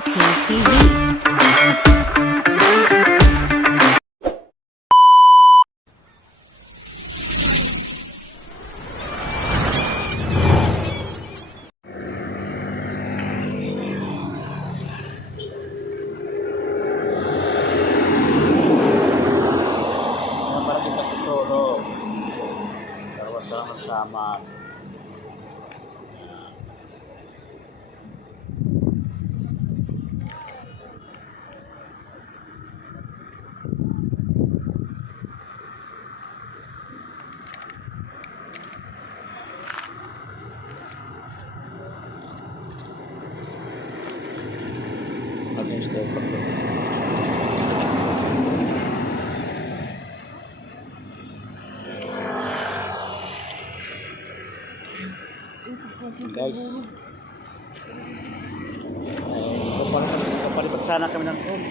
18. newspaper. guys kapal sana kami ng room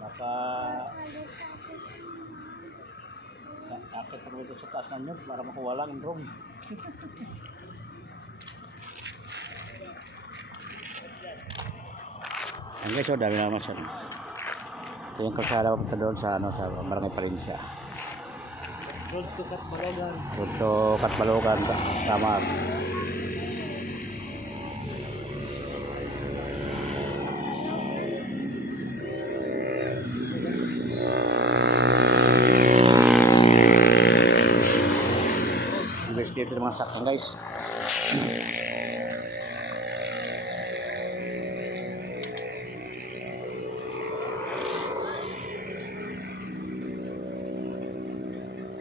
Bapak Akit ako dito sa taas ng nyug para makuha lang yung room. Ang guys, oh, dami naman siya. Ito yung kalsada papunta doon sa, ano, sa Barangay Parinsya. Road to Katbalogan. Punto Katbalogan, Samar. Dito ng mga sakyan guys.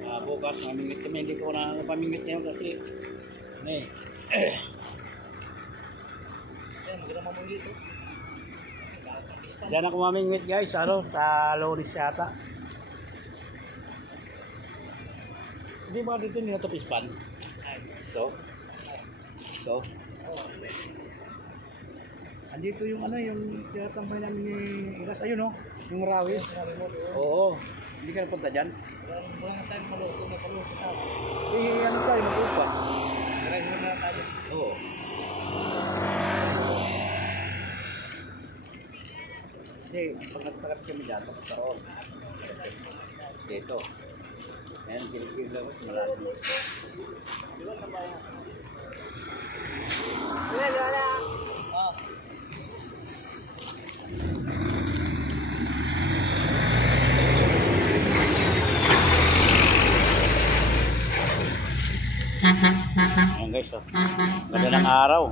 Ah, bukas mamingit kami hindi ko na pamingit ngayon kasi ano eh dito. Diyan ako mamingit guys ano sa Loris yata hindi ba dito nila to pispan so so andito yung ano yung tinatambay namin ni Iras ayun oh yung rawis oo hindi ka napunta dyan Wala na tayo maluto paluto na. eh ano tayo mag-upas Try mo na tayo. Oo. Kasi pag nagtakat kami dyan, pagkaroon. Dito. Ayan, kilikil lang ako, malalim. Ah, Ayan guys, oh. Ganda ng araw.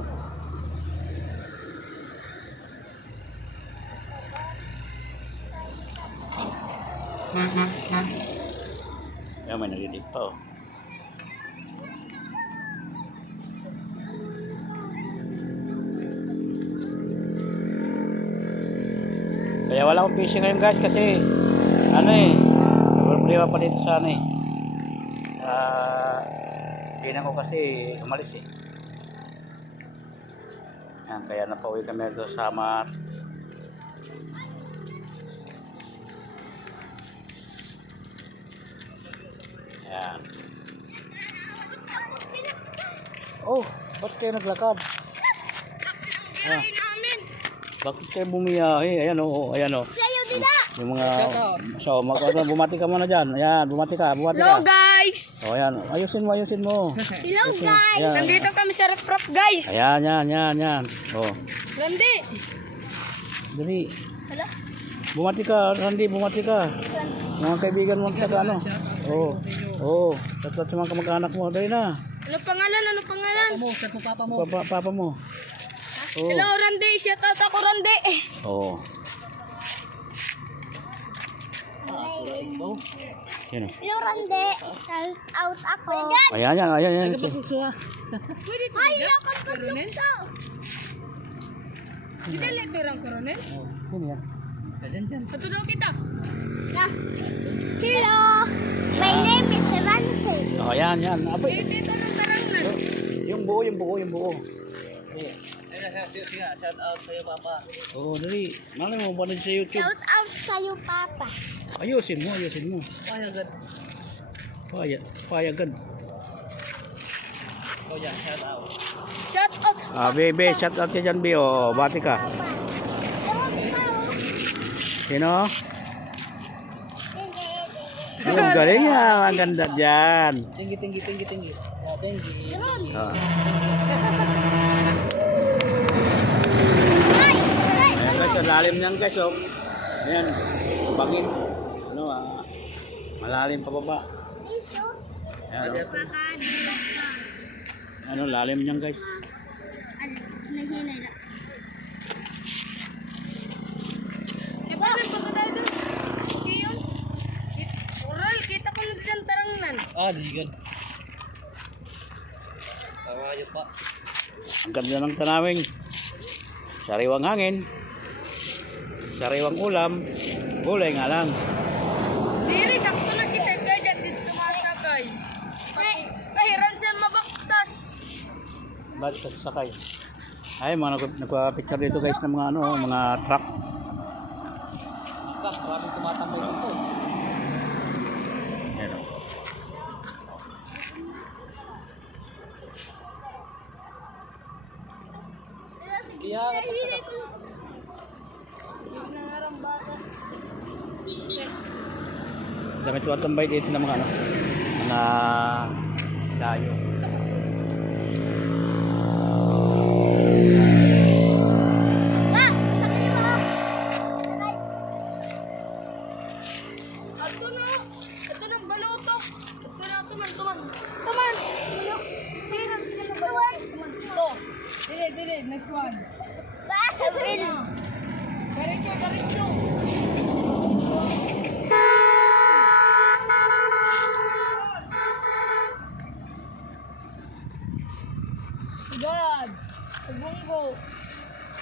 Ayan, may narinig pa oh. Kaya wala akong fishing ngayon guys kasi ano eh, problema pa dito sa ano eh. Ah, uh, ko kasi umalis eh. Yan, kaya napauwi kami sa Samar. Yan. Oh, ba't kayo naglakad? Ah. Bakit kayo bumiyahe? Ayan oh, ayan oh. Yung mga so mag ano, bumati ka muna diyan. Ayan, bumati ka, bumati Hello ka. guys! Oh, ayan. Ayusin mo, ayusin mo. Hello guys! Ayan. Nandito kami sa rap guys! Ayan, yan, yan, yan. Oh, Randy! dali. Hala? Bumati ka, Randy, bumati ka. Mga kaibigan mo taga ano. Oo. Oo. Tatat sa mga kamag-anak mo. Dali na. Ano pangalan? Ano pangalan? mo, sa mo papa mo. Papa, papa mo. Oo. Hello Randy! Shout out ako Randy! Oo. Oh, Yan o. Hello Randy! Shout out ako! Ayan, yan, ayan, yan. Pwede ko Ay, ako Coronel? Kita lihat orang? Yan, yan. Diyan dyan. Satu daw kita! Hello, my name is Ramsey. Oh, yan, yan. Eh, Abay. dito ng tarangnan! Yung buo, yung buo, yung buo. Sige, shout out sa'yo papa. Oo, dali. Malay mo, panood sa YouTube. Shout out sa'yo, Papa. Ayusin mo, ayusin mo. Ay, agad. Paya, payagan. Oh, yan. Shout out. Shut up! Ah, bebe, shout out ka dyan, Bi. Oh, bati ka. Sino? Yung galing ah, ang ganda dyan. Tinggi, tinggi, tinggi, tinggi. Oh, tinggi. Ah. Ayan ang lalim niyan guys, oh. Ayan, bangin. Ano ah, malalim pa baba. Ayan, oh. Ano, lalim niyan guys. Eh, bakit ba tayo dun? Hindi yun. Kit- Oral, kita ko na dyan tarangnan. Ah, ligan. Kawayo pa. Ang ganda ng tanawing. Sariwang hangin. Sariwang ulam. Gulay nga lang. Diri, sakto na kita kaya dyan dito sumasakay. Pati- Kahiran siya mabaktas. Bakit sa sakay? Ay, mga nag- nagpa-picture dito guys ng mga ano, mga truck. Kak, maraming tumatambay dito. Nangarang bata. Shit. Dami tumatambay dito ng mga ano, mga layo. Next one. Garityo, garityo. God. Bunggo.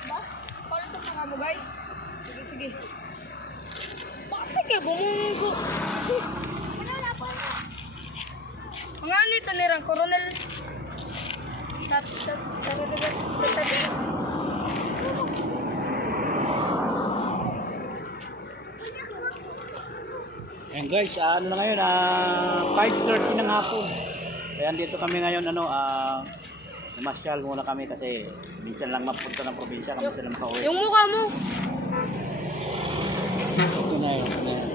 Ba? Paano ito mga mo guys? Sige, sige. Bakit kayo bumunggo? Mga ano ito nirang? Coronel? Tat, tat, tat, tat, tat, tat, tat. Ayan guys, uh, ano na ngayon, ah, uh, 5.30 ng hapon. Kaya dito kami ngayon, ano, ah, uh, masyal muna kami kasi minsan lang mapunta ng probinsya, kami minsan lang makauwi. Yung mukha mo! Ito na yun, ito na yun.